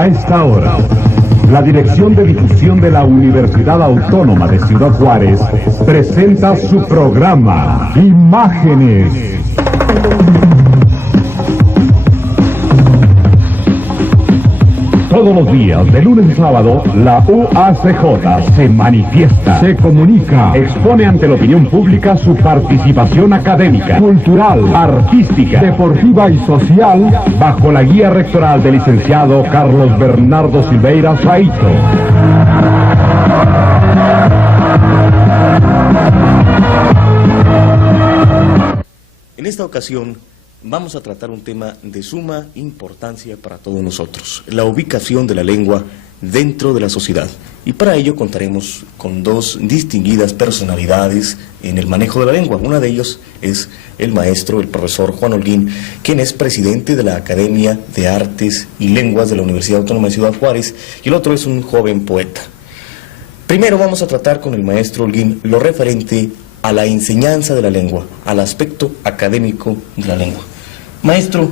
A esta hora, la Dirección de Difusión de la Universidad Autónoma de Ciudad Juárez presenta su programa Imágenes. Todos los días, de lunes a sábado, la UACJ se manifiesta, se comunica, expone ante la opinión pública su participación académica, cultural, artística, deportiva y social, bajo la guía rectoral del licenciado Carlos Bernardo Silveira Saito. En esta ocasión vamos a tratar un tema de suma importancia para todos nosotros, la ubicación de la lengua dentro de la sociedad. Y para ello contaremos con dos distinguidas personalidades en el manejo de la lengua. Una de ellos es el maestro, el profesor Juan Holguín, quien es presidente de la Academia de Artes y Lenguas de la Universidad Autónoma de Ciudad Juárez, y el otro es un joven poeta. Primero vamos a tratar con el maestro Holguín lo referente a la enseñanza de la lengua, al aspecto académico de la lengua. Maestro,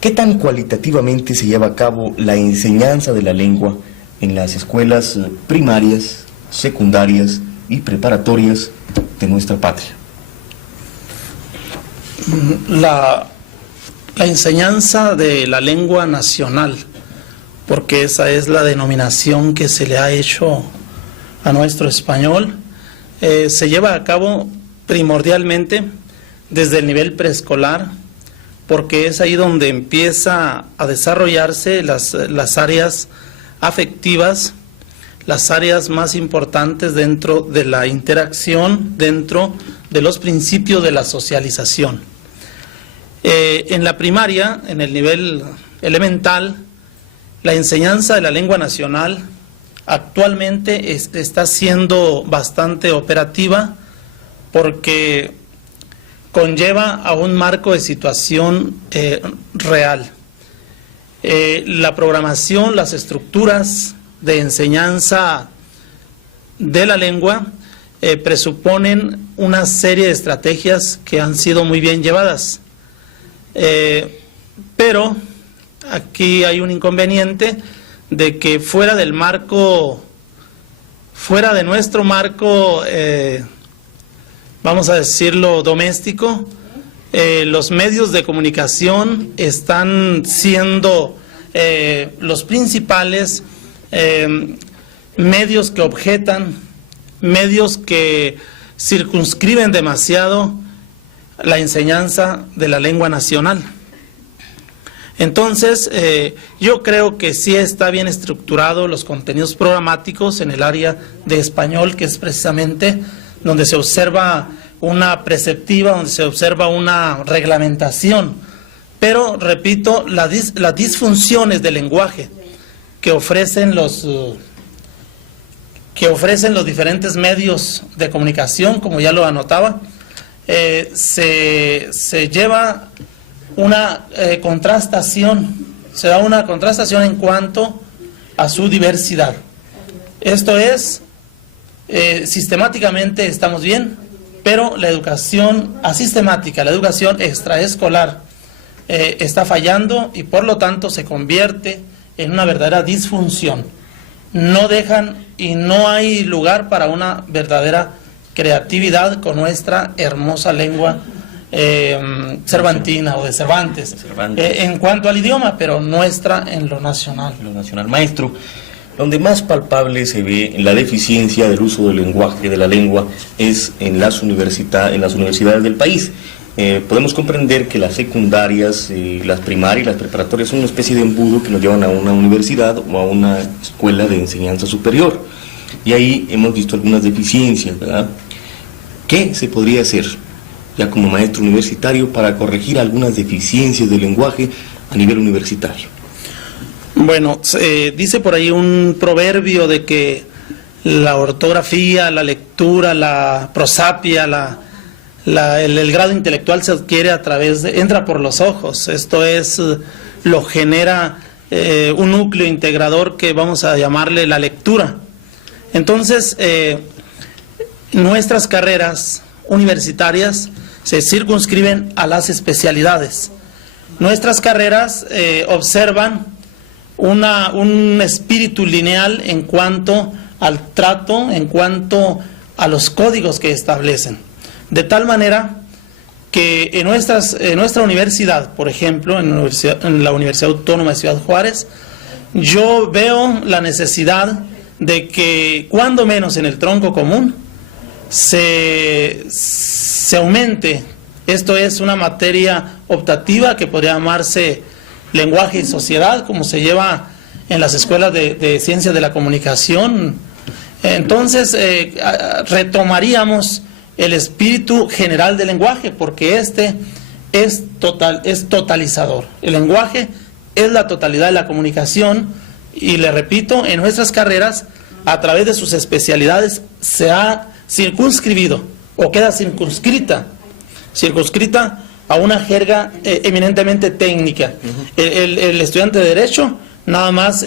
¿qué tan cualitativamente se lleva a cabo la enseñanza de la lengua en las escuelas primarias, secundarias y preparatorias de nuestra patria? La enseñanza de la lengua nacional, porque esa es la denominación que se le ha hecho a nuestro español, se lleva a cabo primordialmente desde el nivel preescolar, porque es ahí donde empieza a desarrollarse las áreas afectivas, las áreas más importantes dentro de la interacción, dentro de los principios de la socialización. En la primaria, en el nivel elemental, la enseñanza de la lengua nacional actualmente está siendo bastante operativa porque conlleva a un marco de situación real. La programación, las estructuras de enseñanza de la lengua presuponen una serie de estrategias que han sido muy bien llevadas. Pero aquí hay un inconveniente de que fuera del marco, fuera de nuestro marco, vamos a decirlo, doméstico, los medios de comunicación están siendo los principales medios que objetan, medios que circunscriben demasiado la enseñanza de la lengua nacional. Entonces, yo creo que sí está bien estructurado los contenidos programáticos en el área de español, que es precisamente donde se observa una preceptiva, donde se observa una reglamentación. Pero, repito, las disfunciones del lenguaje que ofrecen los diferentes medios de comunicación, como ya lo anotaba, se lleva una contrastación, se da una contrastación en cuanto a su diversidad. Esto es, sistemáticamente estamos bien, pero la educación asistemática, la educación extraescolar está fallando y por lo tanto se convierte en una verdadera disfunción. No dejan y no hay lugar para una verdadera creatividad con nuestra hermosa lengua cervantina o de Cervantes, en cuanto al idioma, pero nuestra en lo nacional. En lo nacional. Maestro, donde más palpable se ve la deficiencia del uso del lenguaje, de la lengua, es en las universidades del país. Podemos comprender que las secundarias, las primarias y las preparatorias son una especie de embudo que nos llevan a una universidad o a una escuela de enseñanza superior. Y ahí hemos visto algunas deficiencias, ¿verdad? ¿Qué se podría hacer ya como maestro universitario para corregir algunas deficiencias del lenguaje a nivel universitario? Bueno, dice por ahí un proverbio de que la ortografía, la lectura, la prosapia, el grado intelectual se adquiere entra por los ojos. Esto es, lo genera un núcleo integrador que vamos a llamarle la lectura. Entonces, nuestras carreras universitarias se circunscriben a las especialidades. Nuestras carreras observan un espíritu lineal en cuanto al trato, en cuanto a los códigos que establecen. De tal manera que en nuestra universidad, por ejemplo, en la Universidad Autónoma de Ciudad Juárez, yo veo la necesidad de que, cuando menos en el tronco común, se aumente. Esto es una materia optativa que podría llamarse lenguaje y sociedad, como se lleva en las escuelas de ciencias de la comunicación. Entonces, retomaríamos el espíritu general del lenguaje, porque este es totalizador. El lenguaje es la totalidad de la comunicación, y le repito, en nuestras carreras, a través de sus especialidades, se ha circunscribido, o queda circunscrita a una jerga eminentemente técnica. El estudiante de Derecho nada más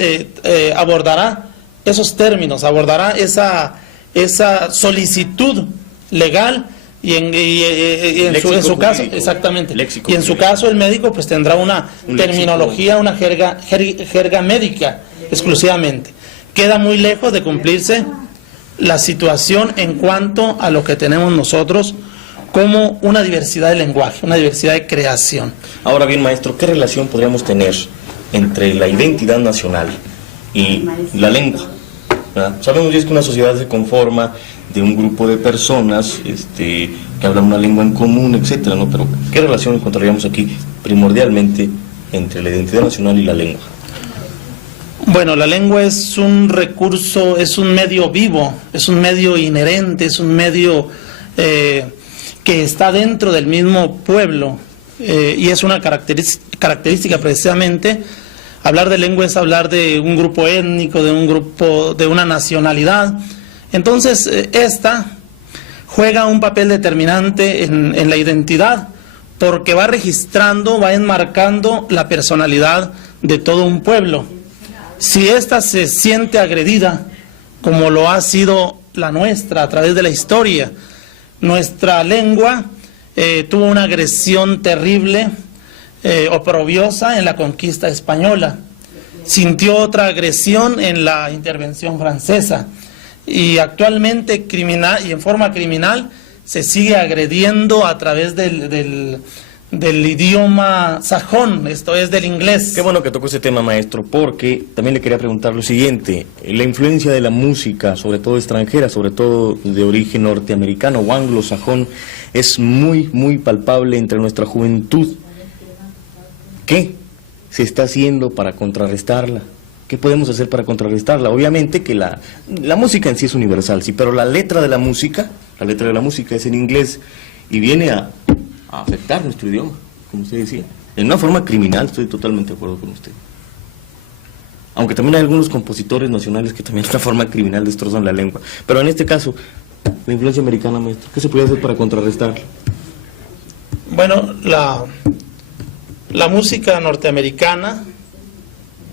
abordará esos términos, abordará esa solicitud legal, y en su caso, exactamente, y en su caso el médico pues tendrá una terminología, una jerga médica exclusivamente. Queda muy lejos de cumplirse la situación en cuanto a lo que tenemos nosotros como una diversidad de lenguaje, una diversidad de creación. Ahora bien, maestro, ¿qué relación podríamos tener entre la identidad nacional y la lengua? ¿Verdad? Sabemos que una sociedad se conforma de un grupo de personas que hablan una lengua en común, etcétera, ¿no? Pero ¿qué relación encontraríamos aquí primordialmente entre la identidad nacional y la lengua? Bueno, la lengua es un recurso, es un medio vivo, es un medio inherente, es un medio que está dentro del mismo pueblo, y es una característica precisamente. Hablar de lengua es hablar de un grupo étnico, de una nacionalidad. Entonces, esta juega un papel determinante en la identidad, porque va registrando, va enmarcando la personalidad de todo un pueblo. Si ésta se siente agredida, como lo ha sido la nuestra a través de la historia, nuestra lengua tuvo una agresión terrible, oprobiosa en la conquista española, sintió otra agresión en la intervención francesa, y actualmente y en forma criminal se sigue agrediendo a través del idioma sajón, esto es del inglés. Qué bueno que tocó ese tema, maestro, porque también le quería preguntar lo siguiente: la influencia de la música, sobre todo extranjera, sobre todo de origen norteamericano o anglosajón, es muy, muy palpable entre nuestra juventud. ¿Qué se está haciendo para contrarrestarla? ¿Qué podemos hacer para contrarrestarla? Obviamente que la música en sí es universal, sí, pero la letra de la música es en inglés y viene a afectar nuestro idioma, como usted decía, en una forma criminal. Estoy totalmente de acuerdo con usted. Aunque también hay algunos compositores nacionales que también de una forma criminal destrozan la lengua. Pero en este caso, la influencia americana, maestro, ¿qué se puede hacer para contrarrestarla? Bueno, la música norteamericana,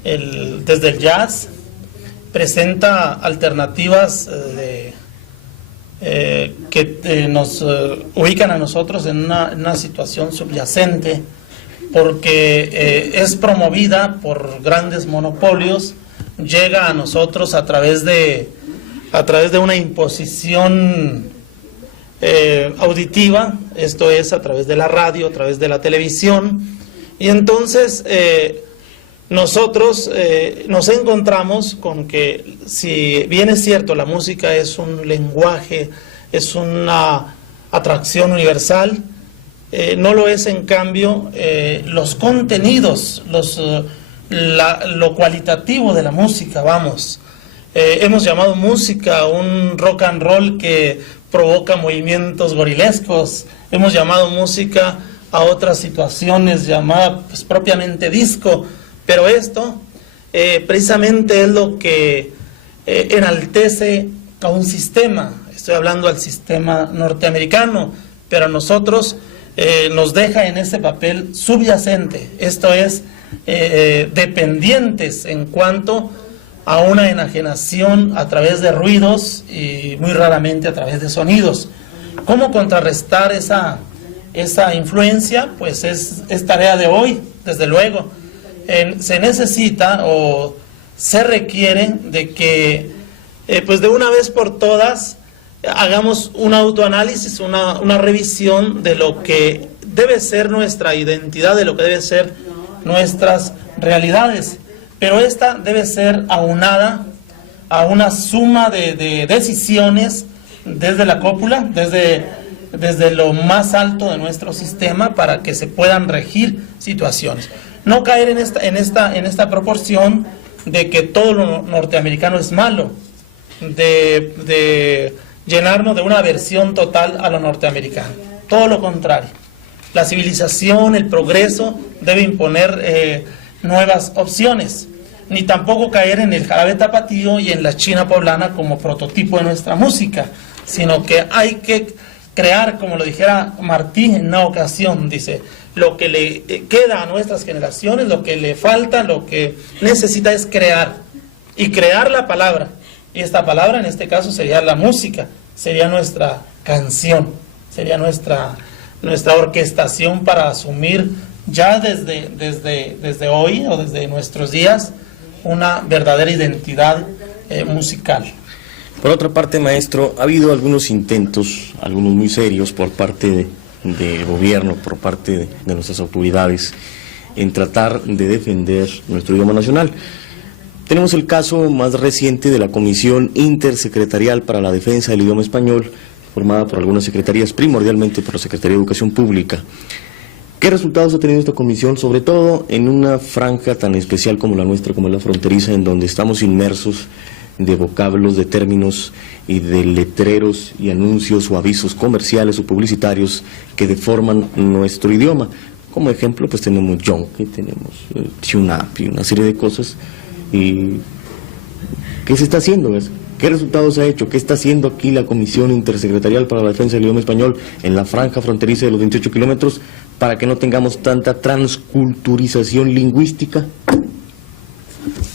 desde el jazz, presenta alternativas que nos ubican a nosotros en una situación subyacente, porque es promovida por grandes monopolios, llega a nosotros a través de una imposición auditiva, esto es a través de la radio, a través de la televisión, y entonces nosotros nos encontramos con que, si bien es cierto, la música es un lenguaje, es una atracción universal, no lo es en cambio los contenidos, lo cualitativo de la música, vamos. Hemos llamado música un rock and roll que provoca movimientos gorilescos, hemos llamado música a otras situaciones llamada pues, propiamente disco, pero esto precisamente es lo que enaltece a un sistema. Estoy hablando al sistema norteamericano, pero a nosotros nos deja en ese papel subyacente, esto es, dependientes en cuanto a una enajenación a través de ruidos y muy raramente a través de sonidos. ¿Cómo contrarrestar esa influencia? Pues es tarea de hoy, desde luego. se necesita o se requiere de que pues de una vez por todas hagamos un autoanálisis, una revisión de lo que debe ser nuestra identidad, de lo que debe ser nuestras realidades, pero esta debe ser aunada a una suma de decisiones desde la cúpula, desde lo más alto de nuestro sistema, para que se puedan regir situaciones. No caer en esta proporción de que todo lo norteamericano es malo, de llenarnos de una aversión total a lo norteamericano. Todo lo contrario. La civilización, el progreso debe imponer nuevas opciones, ni tampoco caer en el jarabe tapatío y en la china poblana como prototipo de nuestra música, sino que hay que crear, como lo dijera Martí en una ocasión, dice, lo que le queda a nuestras generaciones, lo que le falta, lo que necesita es crear, y crear la palabra, y esta palabra en este caso sería la música, sería nuestra canción, sería nuestra orquestación para asumir ya desde hoy o desde nuestros días una verdadera identidad musical. Por otra parte, maestro, ha habido algunos intentos, algunos muy serios, por parte del gobierno, por parte de nuestras autoridades, en tratar de defender nuestro idioma nacional. Tenemos el caso más reciente de la Comisión Intersecretarial para la Defensa del Idioma Español, formada por algunas secretarías, primordialmente por la Secretaría de Educación Pública. ¿Qué resultados ha tenido esta comisión, sobre todo en una franja tan especial como la nuestra, como es la fronteriza, en donde estamos inmersos de vocablos, de términos y de letreros y anuncios o avisos comerciales o publicitarios que deforman nuestro idioma? Como ejemplo, pues tenemos yonke, tenemos chunap y una serie de cosas. ¿Y qué se está haciendo? ¿Qué resultados ha hecho? ¿Qué está haciendo aquí la Comisión Intersecretarial para la Defensa del Idioma Español en la franja fronteriza de los 28 kilómetros para que no tengamos tanta transculturización lingüística?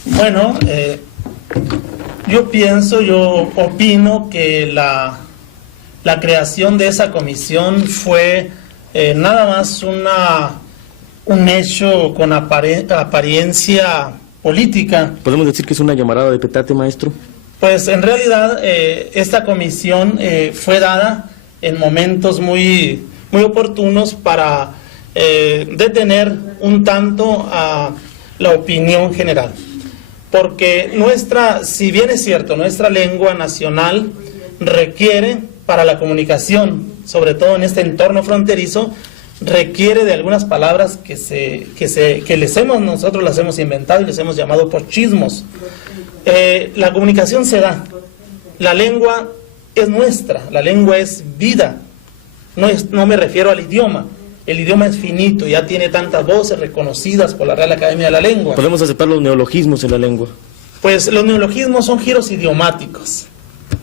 Bueno, yo opino que la creación de esa comisión fue nada más un hecho con apariencia política. ¿Podemos decir que es una llamarada de petate, maestro? Pues en realidad esta comisión fue dada en momentos muy oportunos para detener un tanto a la opinión general. Porque si bien es cierto, nuestra lengua nacional requiere para la comunicación, sobre todo en este entorno fronterizo, requiere de algunas palabras nosotros las hemos inventado y les hemos llamado pochismos. La comunicación se da, la lengua es nuestra, la lengua es vida, no me refiero al idioma. El idioma es finito, ya tiene tantas voces reconocidas por la Real Academia de la Lengua. ¿Podemos aceptar los neologismos en la lengua? Pues los neologismos son giros idiomáticos.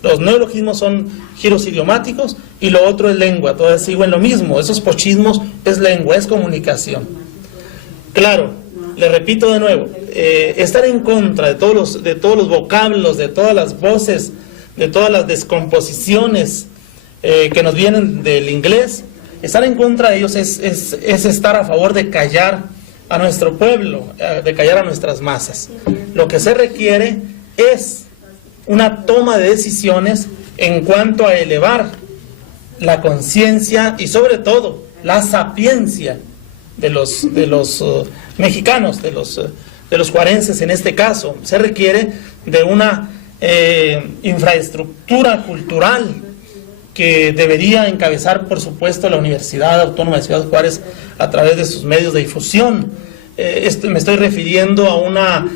Los neologismos son giros idiomáticos y lo otro es lengua. Todas sigo en lo mismo. Esos pochismos es lengua, es comunicación. Claro, le repito de nuevo, estar en contra de todos los vocablos, de todas las voces, de todas las descomposiciones que nos vienen del inglés. Estar en contra de ellos es estar a favor de callar a nuestro pueblo, de callar a nuestras masas. Lo que se requiere es una toma de decisiones en cuanto a elevar la conciencia y sobre todo la sapiencia de los mexicanos, de los juarenses en este caso. Se requiere de una infraestructura cultural que debería encabezar, por supuesto, la Universidad Autónoma de Ciudad Juárez a través de sus medios de difusión. Me estoy refiriendo a una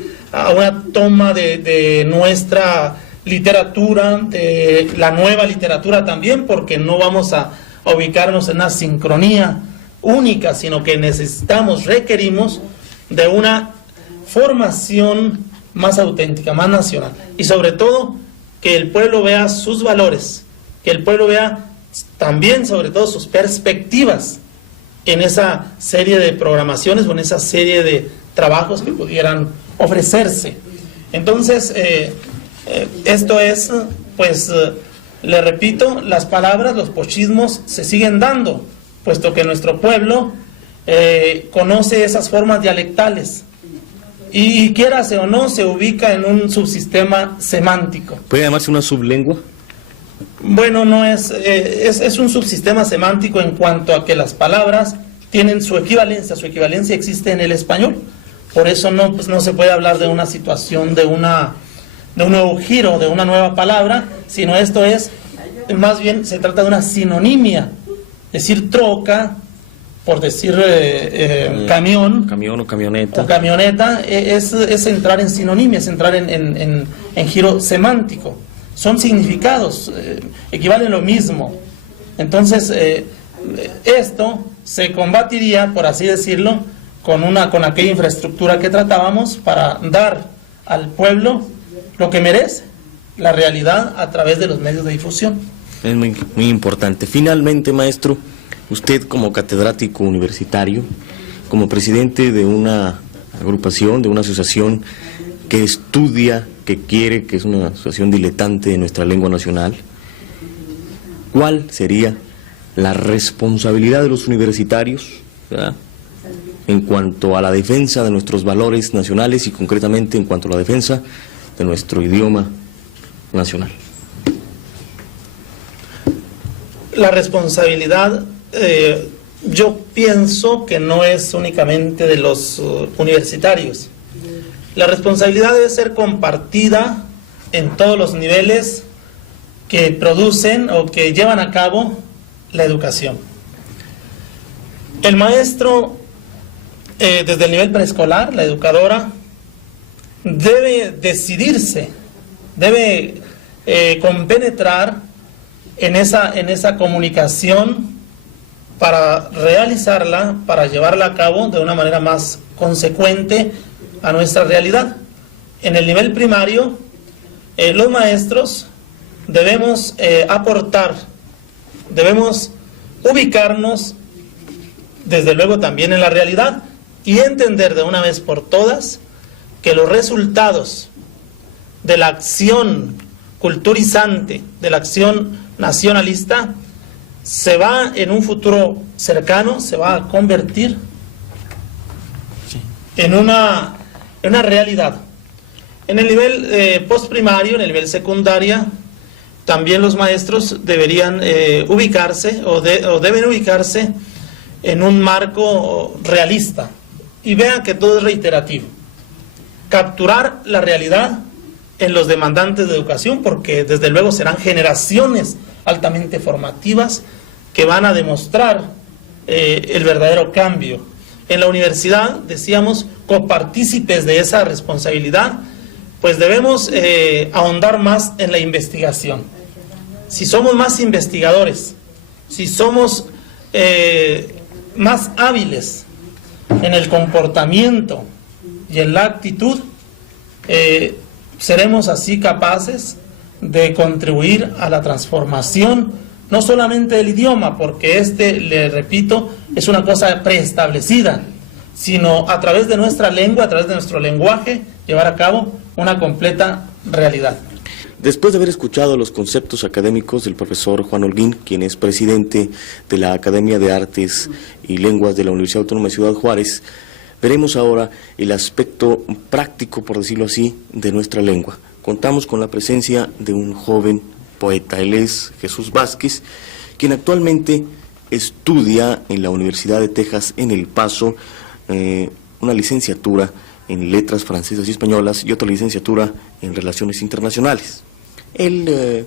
toma de nuestra literatura, de la nueva literatura también, porque no vamos a ubicarnos en una sincronía única, sino que requerimos de una formación más auténtica, más nacional, y sobre todo que el pueblo vea sus valores, que el pueblo vea también, sobre todo, sus perspectivas en esa serie de programaciones o en esa serie de trabajos que pudieran ofrecerse. Entonces, esto es, pues, le repito, las palabras, los pochismos se siguen dando, puesto que nuestro pueblo conoce esas formas dialectales, y quierase o no se ubica en un subsistema semántico. ¿Puede llamarse una sublengua? Bueno, no es un subsistema semántico en cuanto a que las palabras tienen su equivalencia existe en el español. Por eso no se puede hablar de una situación, de un nuevo giro, de una nueva palabra, sino esto es, más bien se trata de una sinonimia, decir troca, por decir camión o camioneta. O camioneta, es entrar en sinonimia, es entrar en giro semántico. Son significados, equivalen lo mismo. Entonces, esto se combatiría, por así decirlo, con aquella infraestructura que tratábamos para dar al pueblo lo que merece, la realidad a través de los medios de difusión. Es muy importante. Finalmente, maestro, usted como catedrático universitario, como presidente de una agrupación, de una asociación que estudia, que quiere, que es una asociación diletante de nuestra lengua nacional, ¿cuál sería la responsabilidad de los universitarios, ¿verdad?, en cuanto a la defensa de nuestros valores nacionales y concretamente en cuanto a la defensa de nuestro idioma nacional? La responsabilidad, yo pienso que no es únicamente de los universitarios. La responsabilidad debe ser compartida en todos los niveles que producen o que llevan a cabo la educación. El maestro, desde el nivel preescolar, la educadora, debe decidirse, debe compenetrar en esa comunicación para realizarla, para llevarla a cabo de una manera más consecuente a nuestra realidad. En el nivel primario, los maestros debemos aportar, debemos ubicarnos desde luego también en la realidad y entender de una vez por todas que los resultados de la acción culturizante, de la acción nacionalista, se va en un futuro cercano, se va a convertir en una realidad. En el nivel postprimario, en el nivel secundaria, también los maestros deberían ubicarse o deben ubicarse en un marco realista. Y vean que todo es reiterativo. Capturar la realidad en los demandantes de educación, porque desde luego serán generaciones altamente formativas que van a demostrar el verdadero cambio. En la universidad, decíamos, copartícipes de esa responsabilidad, pues debemos ahondar más en la investigación. Si somos más investigadores, si somos más hábiles en el comportamiento y en la actitud, seremos así capaces de contribuir a la transformación, no solamente del idioma, porque le repito, es una cosa preestablecida, sino a través de nuestra lengua, a través de nuestro lenguaje, llevar a cabo una completa realidad. Después de haber escuchado los conceptos académicos del profesor Juan Holguín, quien es presidente de la Academia de Artes y Lenguas de la Universidad Autónoma de Ciudad Juárez, veremos ahora el aspecto práctico, por decirlo así, de nuestra lengua. Contamos con la presencia de un joven poeta. Él es Jesús Vázquez, quien actualmente estudia en la Universidad de Texas en El Paso una licenciatura en Letras Francesas y Españolas y otra licenciatura en Relaciones Internacionales. Él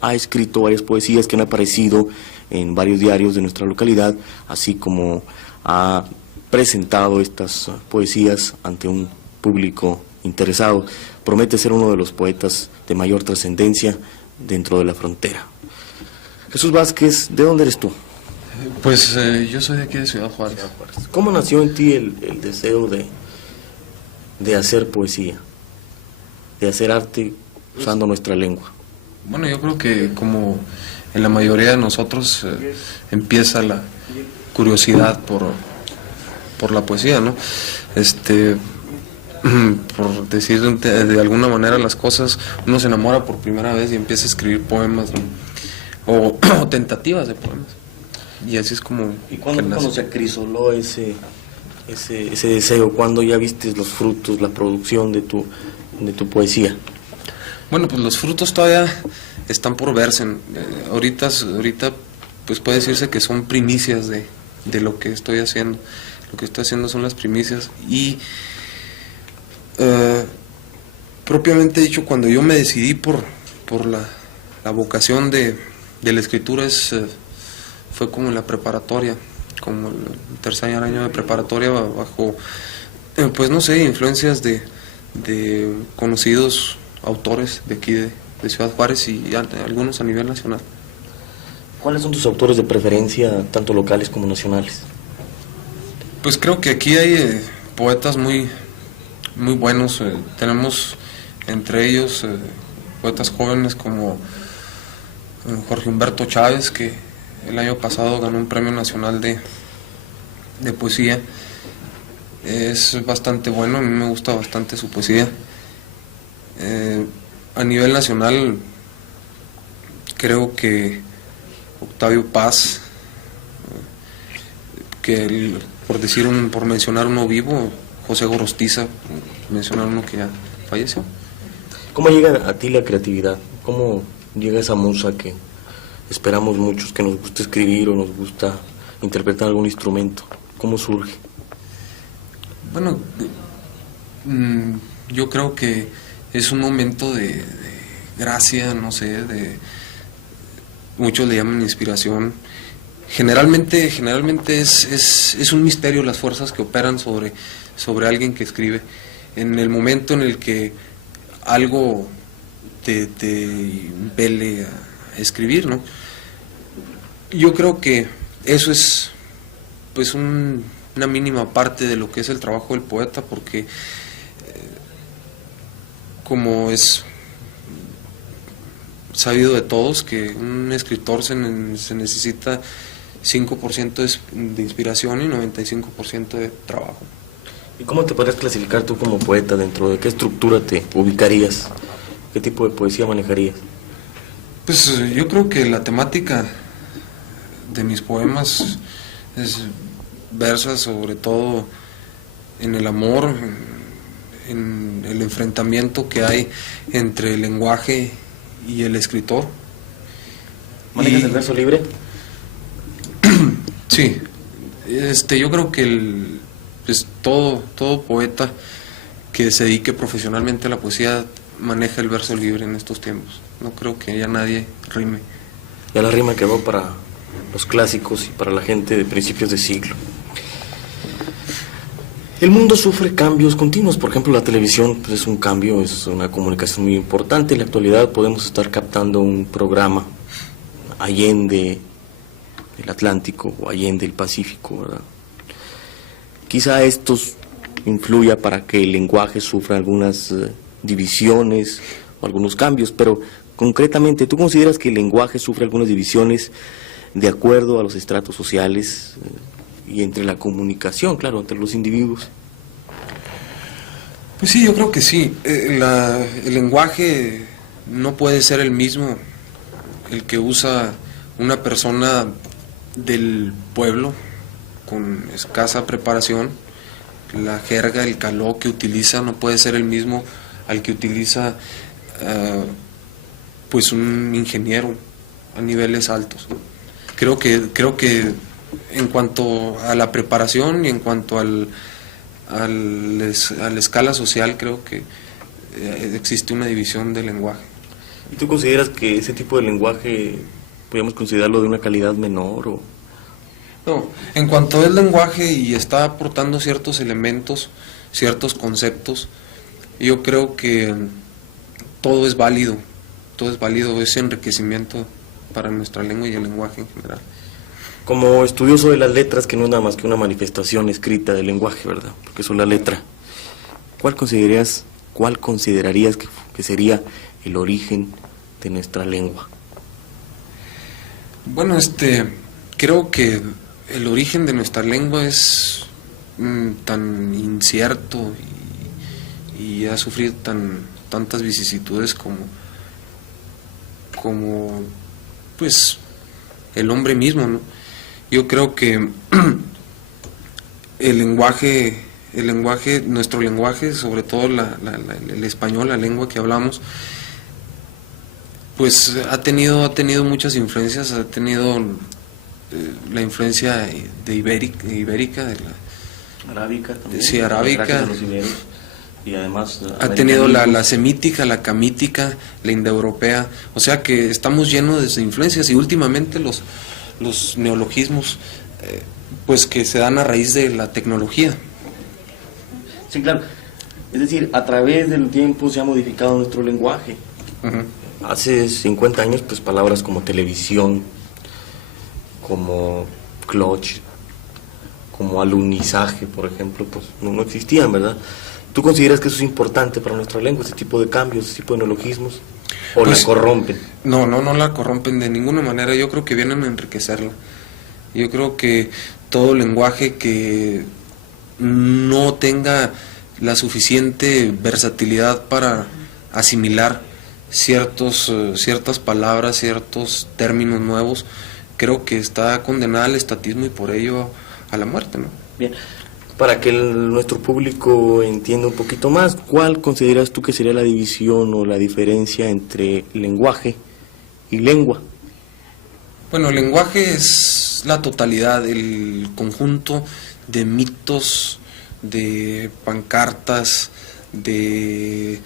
ha escrito varias poesías que han aparecido en varios diarios de nuestra localidad, así como ha presentado estas poesías ante un público interesado. Promete ser uno de los poetas de mayor trascendencia dentro de la frontera. Jesús Vázquez, ¿de dónde eres tú? Pues yo soy de aquí de Ciudad Juárez. ¿Cómo nació en ti el deseo de hacer poesía, de hacer arte usando nuestra lengua? Bueno, yo creo que como en la mayoría de nosotros empieza la curiosidad por la poesía, ¿no? Por decir de alguna manera las cosas, uno se enamora por primera vez y empieza a escribir poemas, ¿no? o tentativas de poemas. Y así es como... ¿Y cuándo conoce a Crisoló ese deseo? ¿Cuándo ya viste los frutos, la producción de tu poesía? Bueno, pues los frutos todavía están por verse. Ahorita pues puede decirse que son primicias de lo que estoy haciendo. Lo que estoy haciendo son las primicias y propiamente dicho, cuando yo me decidí por la vocación de la escritura fue como en la preparatoria, como el tercer año de preparatoria, bajo pues no sé, influencias de conocidos autores de aquí de Ciudad Juárez y algunos a nivel nacional. ¿Cuáles son tus autores de preferencia, tanto locales como nacionales? Pues creo que aquí hay poetas muy buenos. Tenemos entre ellos poetas jóvenes como Jorge Humberto Chávez, que el año pasado ganó un premio nacional de poesía. Es bastante bueno, a mí me gusta bastante su poesía. A nivel nacional creo que Octavio Paz, por mencionar uno vivo, José Gorostiza, mencionar uno que ya falleció. ¿Cómo llega a ti la creatividad? ¿Cómo llega esa musa que esperamos muchos, que nos gusta escribir o nos gusta interpretar algún instrumento? ¿Cómo surge? Bueno, yo creo que es un momento de gracia, no sé, muchos le llaman inspiración. Generalmente es un misterio las fuerzas que operan sobre alguien que escribe. En el momento en el que algo te impele a escribir, ¿no? Yo creo que eso es pues una mínima parte de lo que es el trabajo del poeta, porque como es sabido de todos que un escritor se necesita 5% de inspiración y 95% de trabajo. ¿Y cómo te podrías clasificar tú como poeta? ¿Dentro de qué estructura te ubicarías? ¿Qué tipo de poesía manejarías? Pues yo creo que la temática de mis poemas versa sobre todo en el amor, en el enfrentamiento que hay entre el lenguaje y el escritor. ¿Manejas el verso libre? Sí, yo creo que pues todo poeta que se dedique profesionalmente a la poesía maneja el verso libre en estos tiempos. No creo que ya nadie rime. Ya la rima quedó para los clásicos y para la gente de principios de siglo. El mundo sufre cambios continuos. Por ejemplo, la televisión pues es un cambio, es una comunicación muy importante. En la actualidad podemos estar captando un programa allende el Atlántico o allende el Pacífico, ¿verdad? Quizá esto influya para que el lenguaje sufra algunas divisiones o algunos cambios, pero concretamente, ¿tú consideras que el lenguaje sufre algunas divisiones de acuerdo a los estratos sociales y entre la comunicación, claro, entre los individuos? Pues sí, yo creo que sí. El lenguaje no puede ser el mismo el que usa una persona del pueblo con escasa preparación. La jerga, el caló que utiliza no puede ser el mismo al que utiliza pues un ingeniero a niveles altos. Creo que en cuanto a la preparación y en cuanto a la escala social, creo que existe una división del lenguaje. ¿Y tú consideras que ese tipo de lenguaje podríamos considerarlo de una calidad menor o...? No, en cuanto al lenguaje y está aportando ciertos elementos, ciertos conceptos, yo creo que todo es válido, ese enriquecimiento para nuestra lengua y el lenguaje en general. Como estudioso de las letras, que no es nada más que una manifestación escrita del lenguaje, ¿verdad? Porque es una letra. ¿Cuál considerarías que sería el origen de nuestra lengua? Bueno, creo que el origen de nuestra lengua es tan incierto y ha sufrido tantas vicisitudes como pues el hombre mismo, ¿no? Yo creo que el lenguaje, nuestro lenguaje, sobre todo el español, la lengua que hablamos, pues ha tenido muchas influencias, ha tenido la influencia de ibérica, de la Arábica también. Sí, arábica. Gracias a los iberos. Y además ha tenido la semítica, la camítica, la indoeuropea, o sea que estamos llenos de influencias, y últimamente los neologismos pues que se dan a raíz de la tecnología. Sí, claro. Es decir, a través del tiempo se ha modificado nuestro lenguaje. Hace 50 años, pues palabras como televisión, como clutch, como alunizaje, por ejemplo, pues no existían, ¿verdad? ¿Tú consideras que eso es importante para nuestra lengua, ese tipo de cambios, ese tipo de neologismos? ¿O pues, la corrompen? No la corrompen de ninguna manera. Yo creo que vienen a enriquecerla. Yo creo que todo lenguaje que no tenga la suficiente versatilidad para asimilar ciertas palabras, ciertos términos nuevos, creo que está condenada al estatismo y por ello a la muerte, ¿no? Bien. Para que nuestro público entienda un poquito más, ¿cuál consideras tú que sería la división o la diferencia entre lenguaje y lengua? Bueno, el lenguaje es la totalidad, el conjunto de mitos, de pancartas, de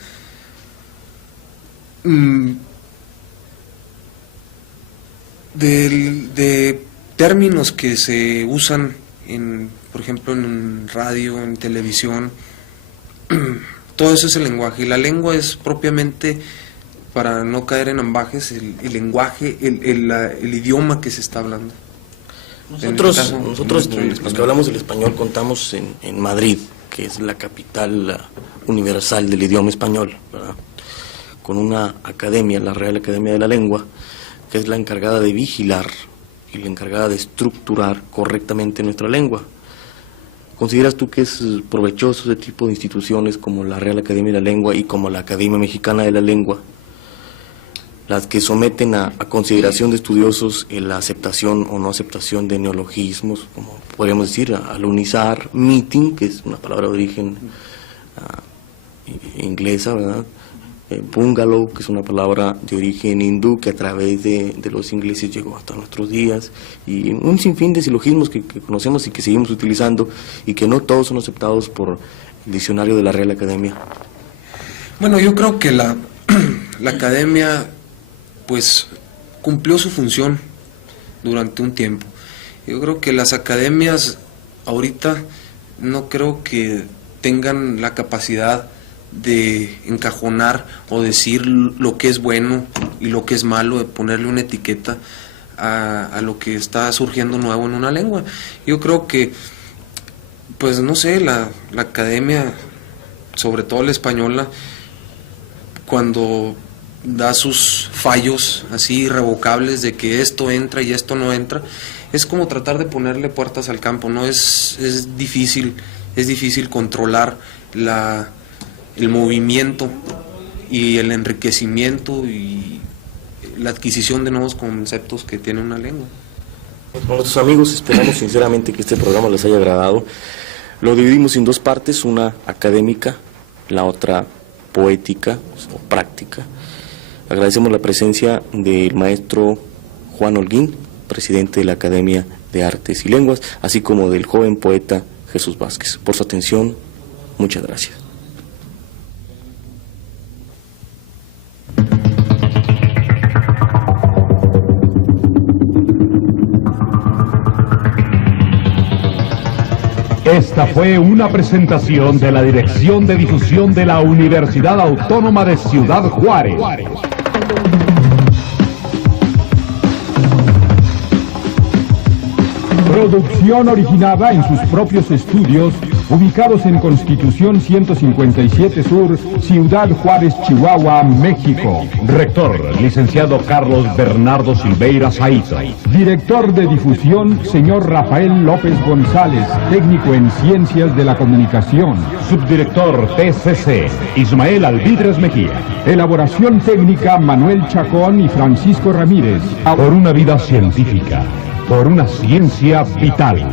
términos que se usan por ejemplo, en radio, en televisión. Todo eso es el lenguaje, y la lengua es propiamente, para no caer en ambajes, el lenguaje, el idioma que se está hablando. Nosotros los que hablamos el español, contamos en Madrid, que es la capital universal del idioma español, ¿verdad? Con una academia, la Real Academia de la Lengua, que es la encargada de vigilar y la encargada de estructurar correctamente nuestra lengua. ¿Consideras tú que es provechoso ese tipo de instituciones como la Real Academia de la Lengua y como la Academia Mexicana de la Lengua, las que someten a consideración de estudiosos la aceptación o no aceptación de neologismos, como podríamos decir, alunizar, meeting, que es una palabra de origen inglesa, ¿verdad? Bungalow, que es una palabra de origen hindú que a través de los ingleses llegó hasta nuestros días, y un sinfín de silogismos que conocemos y que seguimos utilizando y que no todos son aceptados por el diccionario de la Real Academia? Bueno, yo creo que la Academia pues cumplió su función durante un tiempo. Yo creo que las academias ahorita no creo que tengan la capacidad de encajonar o decir lo que es bueno y lo que es malo, de ponerle una etiqueta a lo que está surgiendo nuevo en una lengua. Yo creo que, pues no sé, la academia, sobre todo la española, cuando da sus fallos así irrevocables de que esto entra y esto no entra, es como tratar de ponerle puertas al campo, ¿no? Es difícil controlar el movimiento y el enriquecimiento y la adquisición de nuevos conceptos que tiene una lengua. Con nuestros amigos, esperamos sinceramente que este programa les haya agradado. Lo dividimos en dos partes, una académica, la otra poética o práctica. Agradecemos la presencia del maestro Juan Holguín, presidente de la Academia de Artes y Lenguas, así como del joven poeta Jesús Vázquez. Por su atención, muchas gracias. Esta fue una presentación de la Dirección de Difusión de la Universidad Autónoma de Ciudad Juárez. Producción originada en sus propios estudios, ubicados en Constitución 157 Sur, Ciudad Juárez, Chihuahua, México. Rector, licenciado Carlos Bernardo Silveira Saíto. Director de difusión, señor Rafael López González, técnico en Ciencias de la Comunicación. Subdirector TCC, Ismael Alvidres Mejía. Elaboración técnica, Manuel Chacón y Francisco Ramírez. Por una vida científica, por una ciencia vital.